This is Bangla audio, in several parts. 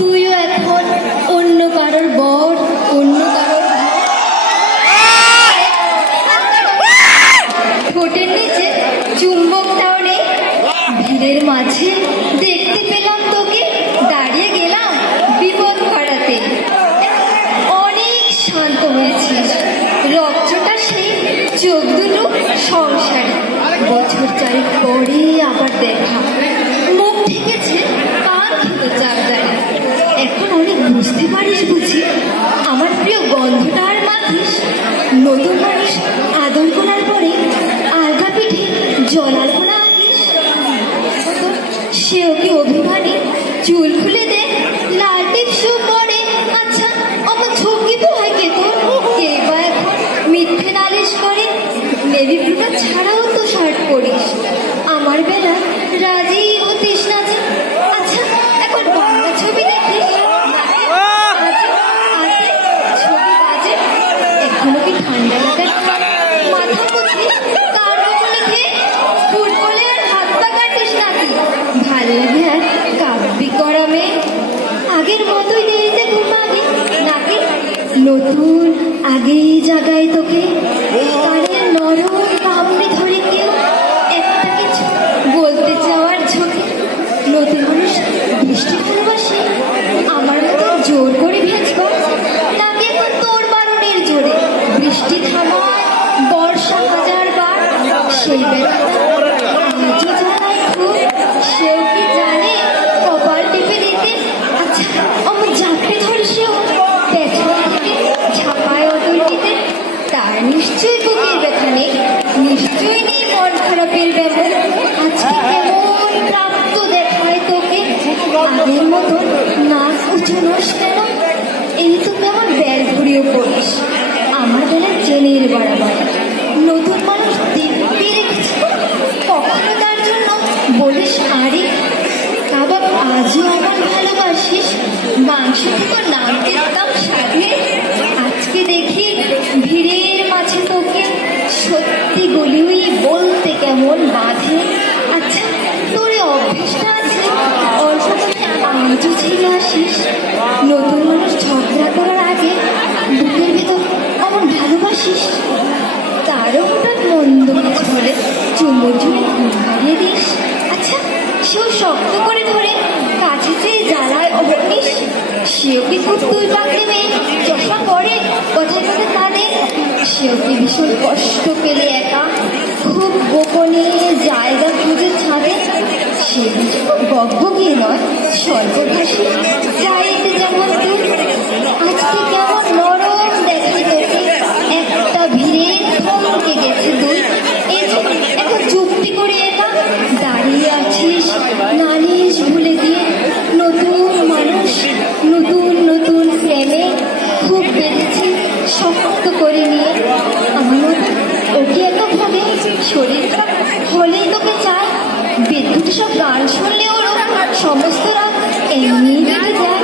তুইও এখন অন্য কারোর বর, অন্য কারোর ঠোঁটের নিচে চুম্বকটাও নেই। ভিড়ের মাঝে দেখতে পেলাম তোকে, দাঁড়িয়ে গেলাম বিপদ কাটাতে। অনেক শান্ত হয়েছিস, রক্তটা সেই চোখ দুটো সংসারে। বছর চারেক পরে আবার দেখা, মুখ ঠেকেছে কান খেতে চাকদারে। এখন অনেক বুঝতে পারিস বুঝি, আমার প্রিয় গন্ধটা আর মাখিস। নতুন মানুষ আদর করার পরে আলগা পিঠে জল আলপনা আঁকিস। সেও কি অভিমানী, চুল খুলে দে, লাল টিপসও পরে। আচ্ছা আমার ঝুঁকি পোহায় কে তোর? কে বা এখন মিথ্যে নালিশ করে? নেভি ব্লুটা ছাড়াও তো শার্ট পরিস, আমার বেলা রাজি হতিস না যে। আচ্ছা এখন বাংলা ছবি দেখিস, ছবি বাজে। এখনো কি ঠান্ডা লাগার মাথা মুখে কার বলে খেয়ে ফুটবলে আর হাত পা কাটিস নাকি? ভাল লাগে আর কাব্যি করা মেয়ে, আগের মতোই দেরিতে ঘুমাবি নাকি? নতুন আগেই জাগায় তোকে কানের নরম কামড়ে ধরে কেউ একটা কিছু বলতে চাওয়ার ঝোঁকে। নতুন মানুষ বৃষ্টি ভালোবাসে, আমার মতো জোর করে ভেজব নাকি এখন তোর বারণের জোরে? বৃষ্টি থামায় বর্ষা হাজার বার, সেই বেলাটা আজও জ্বালায় খুব। সেও কি জানে কপাল টিপে দিতে? আচ্ছা আমার ঝাঁপড়ে ধরে সেও পেছন থেকে ঝাঁপায় অতল দিতে। তার নিশ্চয়ই বুকের ব্যথা নেই, নিশ্চয়ই নেই মন খারাপের ব্যাপার। আজকে কেমন প্রাপ্ত দেখায় তোকে, আগের মতন নাক উঁচুনোস কেন? এই তো কেমন ব্যাল ঘুরিয়ে পড়িস আমার বেলা চেনের বরাবর। নতুন মানুষ দিব্যি রেখেছি, কখনো তার জন্য বলিস আরে কাবাব আজও আমার ভালোবাসিস? মাংস থেকে নাম দিতাম সাথে, আজকে দেখি ভিড়ের মাঝে তোকে সত্যি গলিউই বলতে কেমন বাঁধে। আচ্ছা তোর অভ্যেসটা আছে অল্প করে আজও ছিল আসিস। নতুন মানুষ ঝগড়া করার আগে বুকের ভিতর অমন ভালোবাসিস, তারও হঠাৎ মন্দ কিছু হলে চুমুর জুড়ে ঘুম হারিয়ে দিস। আচ্ছা সেও শক্ত করে ধরে কাছে চেয়ে জ্বালায় অবনিস। সেও কি খুব তুই পাকড়ে মেয়ে, চশমা পরে কথায় কথায় কাঁদে? সেও কি ভীষণ কষ্ট পেলে একা, খুব গোপনে জায়গা খুঁজে ছাদে? সে বুঝি খুব বকবকিয়ে নয়, স্বল্পভাষী, চাইতে যেমন তুই। আজকে কেমন নরম দেখায় তোকে, একটা ভিড়ে থমকে গেছে দুই। এই যে এখন চুপটি করে একা দাঁড়িয়ে আছিস নালিশ ভুলে গিয়ে। নতুন মানুষ, নতুন নতুন প্রেমে খুব বেঁধেছি শক্ত করে নিয়ে। আমার ওকে এত ভাবে শরীর খারাপ হলেই তোকে চায়। বিদ্যুৎ সব গান শুনলে ওরও সমস্ত রাত এমনি বেঁধে যায়।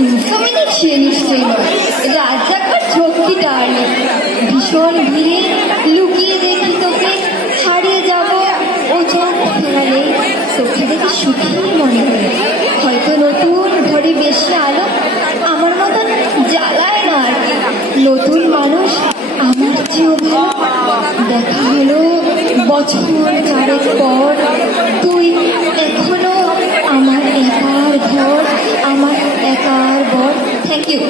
ইনকামিনি সে নিশ্চয়ই নয়, রাত জাগার ঝক্কি টার্লি। ভীষণ ভিড়ে লুকিয়ে দেখি তোকে, হারিয়ে যাব ও চোখ ফেরালে তোকে দেখে সুখী মনে হয়। হয়তো নতুন ঘরে বেশি আলো আমার মতন জ্বালায় না আর কি। নতুন মানুষ আমার চেয়েও ভালো। দেখা হলো বছর চারেক পর, তুই এখনো আমার একার ঘর, আমার একার বর। Thank you.